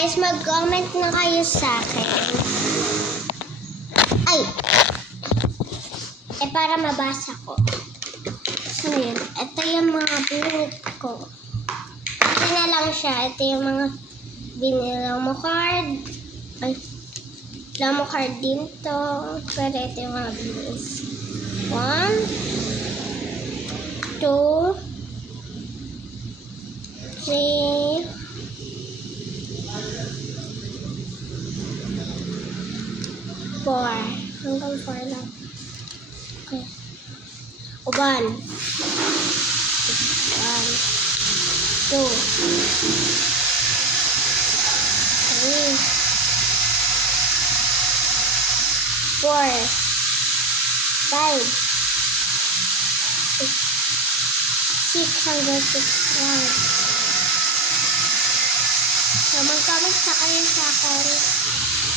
guys, mag-comment na kayo sa akin. Ay! Para mabasa ko. So, yun. Ito yung mga binili ko. Ito na lang siya. Ito yung mga binili mo card. Ay, mo card din to. Pero ito yung mga binili. 1, 2, 3, 4. Hanggang 4 lang. Okay. 1, 2, 3, 4, 5, 6 hanggang 6. So, mag-comment sa kayo sa akin.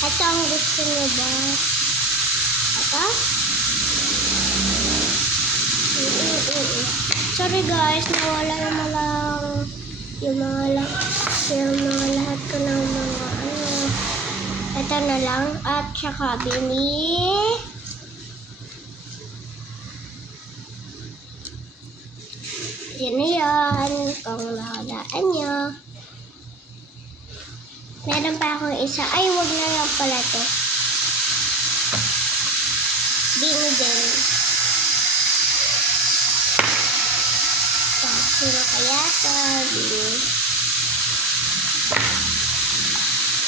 Ito ang gusto nyo ba? Ito? Sorry guys, nawala yung mga lahat ko ng mga ito na lang. At saka bini. Yan na yan. Kung nakalaan nyo. Meron pa akong isa. Ay, wag na lang pala to. Bini din. So, sino kaya to? Bini.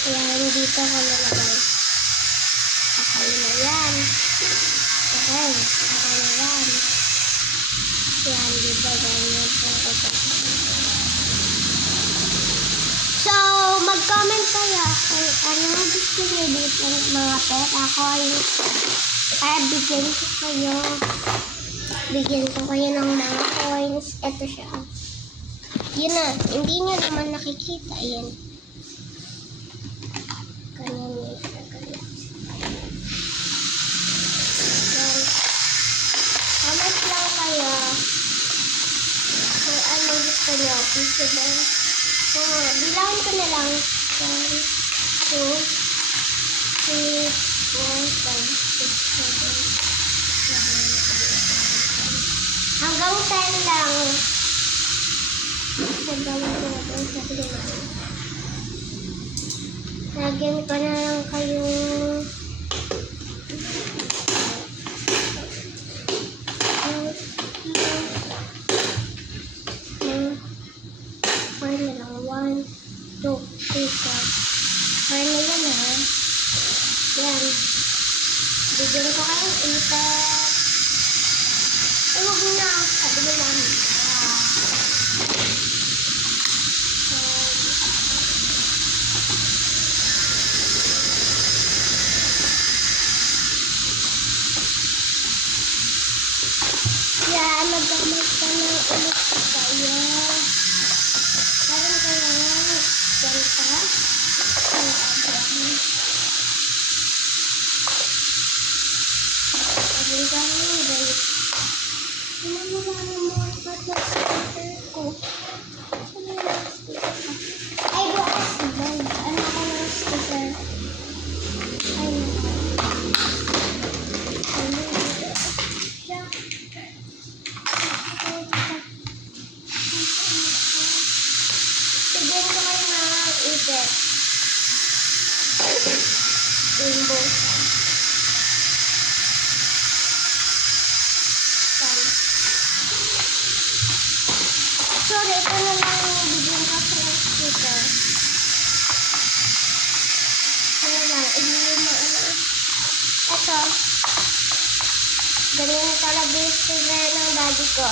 Ayan, dito ko nalagay. Okay na yan. Okay, okay na yan. Yan, dito ganyan po ko to. So, mag-comment kayo kung ano gusto nyo dito mga pera coins. Kaya bigyan ko kayo ng mga coins. Ito siya. Yun na, hindi nyo naman nakikita. Ayan. Ganyan yun siya. Ganyan. Yan. Comment lang kayo kung ano gusto nyo. Gusto ba? Bilangin ko na lang. 1, 2, 3, 4, 5, 6, 7, 8, 9, 10. Hanggang 10 lang. Lagyan ko na lang kayong Parang na yan ha. Yan. Bigyan ko kayong ipet. Ay, huwag na. Sabi na namin. Yan. Mag-gamit ka ng ulit tayo. Parang kaya ganta. Ay, bukas bag. Ano ko ng sticker? Ay, bigyan ko kayo ng ipet. Rainbow. Sorry, ito na lang yung bigyan ko sa sticker. Ano lang, i-view mo ito. Ganyan talaga yung sticker ng daddy ko.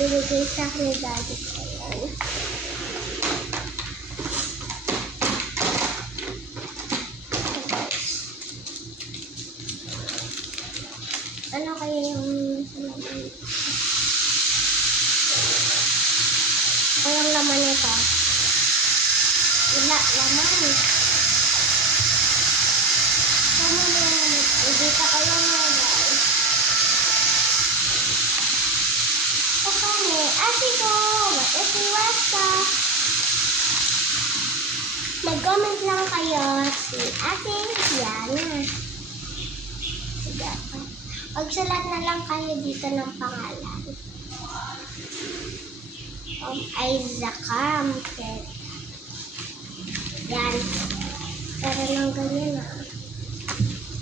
Binigay sa akin ni daddy ko. Ayan. Ano kaya yung walang laman nito? Wala laman. Tama na naman. Dito kayo mga guys. Asiko, watashi wasta. Mag-comment lang kayo si Ate Diana. Sige. Magsulat na lang kayo dito ng pangalan. Isaac. Yan. Pero lang ganyan ah.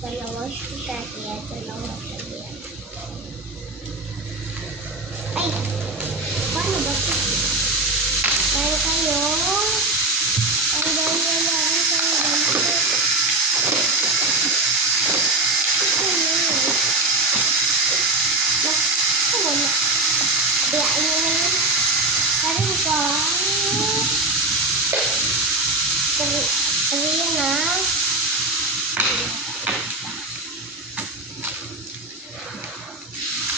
Dalawang sticker. Yan, dalawang sticker. Ay! Paano ba ito? Meron kayo. Ang ganyan lang. Wala. Bayaan nyo na yun. Meron ka. Sabi yan ah.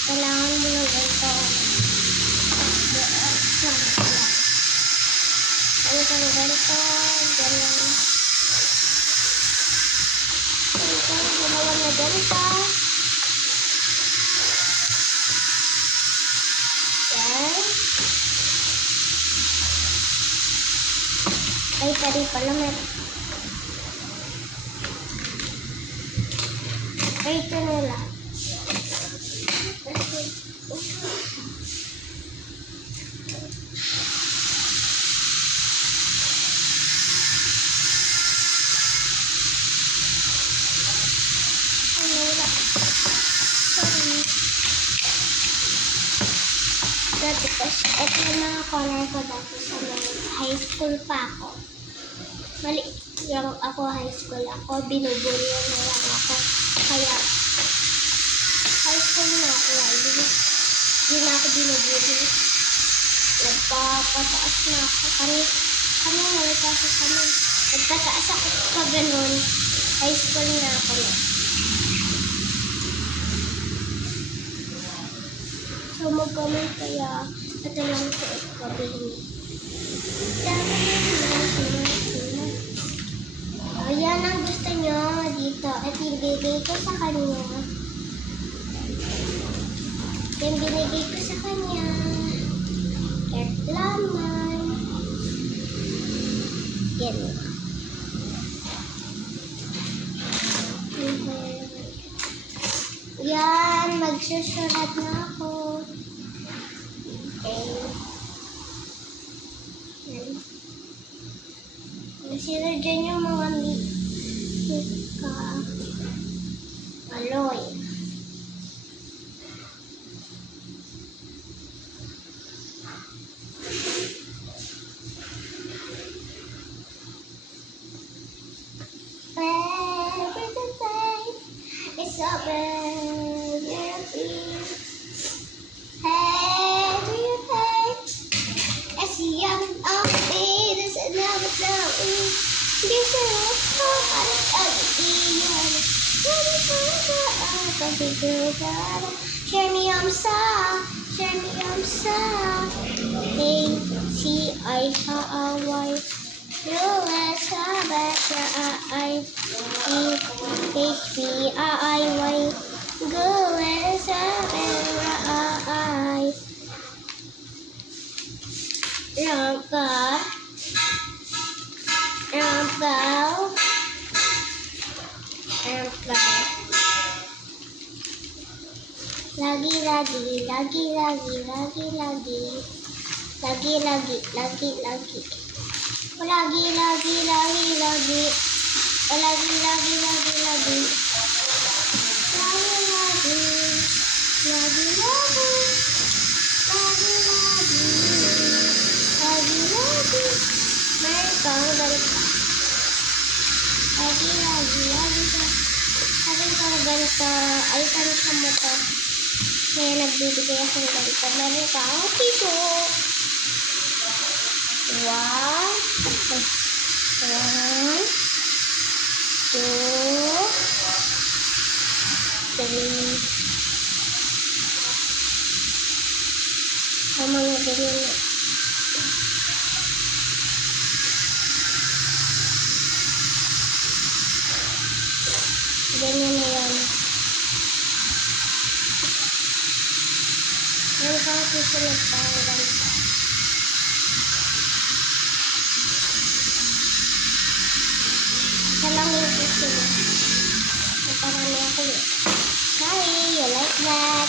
Kailangan mo ng ganito. Ano ka ng ganito? Ganyan. Ganito. Gumawa na ganito. Yan. Ay, tari pala meron. Ay, ito nila. Dati kasi, ito yung mga corner ko dati sa high school pa ako. Mali, yung ako high school ako, binubulyo na lang ako. Kaya, high school na ako, hindi na ako binubulyo. Nagpapataas na ako. Kami nagpapataas kami. Nagpataas ako pa ganun. High school na ako na. So, mag-comment kaya ito lang sa ikabihin. Ayan ang gusto nyo dito. At ibigay ko sa kanya. Yung binigay ko sa kanya. At laman. Yan. Yan. Magsusulat na ako. Okay. Sino dyan yung mga mika aloy. It's open, your feet. Hey, do you pay? As young of me, there's another flow. You say, share me Hey, see, I how HBIY go as I Rampa ganito, alitan sa mo to. Kaya nagbibigay ako ng ganito. Meron ka ang piso. One, two, three. Ang mga ganyan. Ganyan na yan. Meron ka ang piso na parang ganito. that.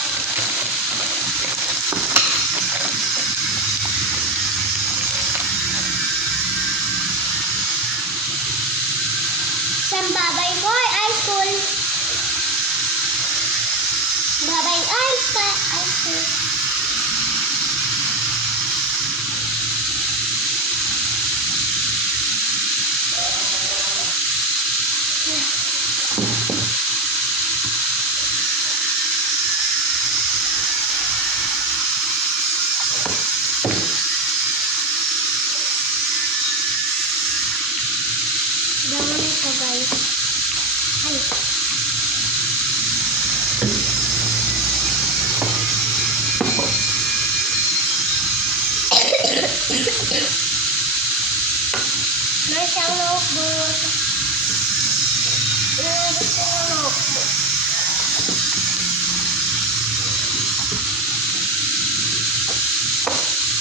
Some babay boy, ice cool. Babay ice cool. Jangan ito guys. Ay. Meron siyang notebook. Gusto ko notebook.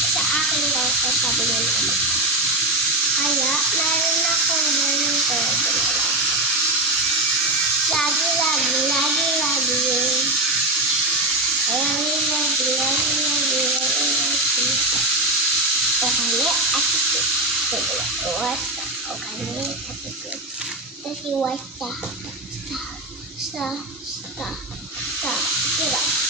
Sa akin daw ito, sabi niya naman. Kaya, meron akong ganito. Lagi. Okane, asik. Okane, asik. Terus wasta. Kira.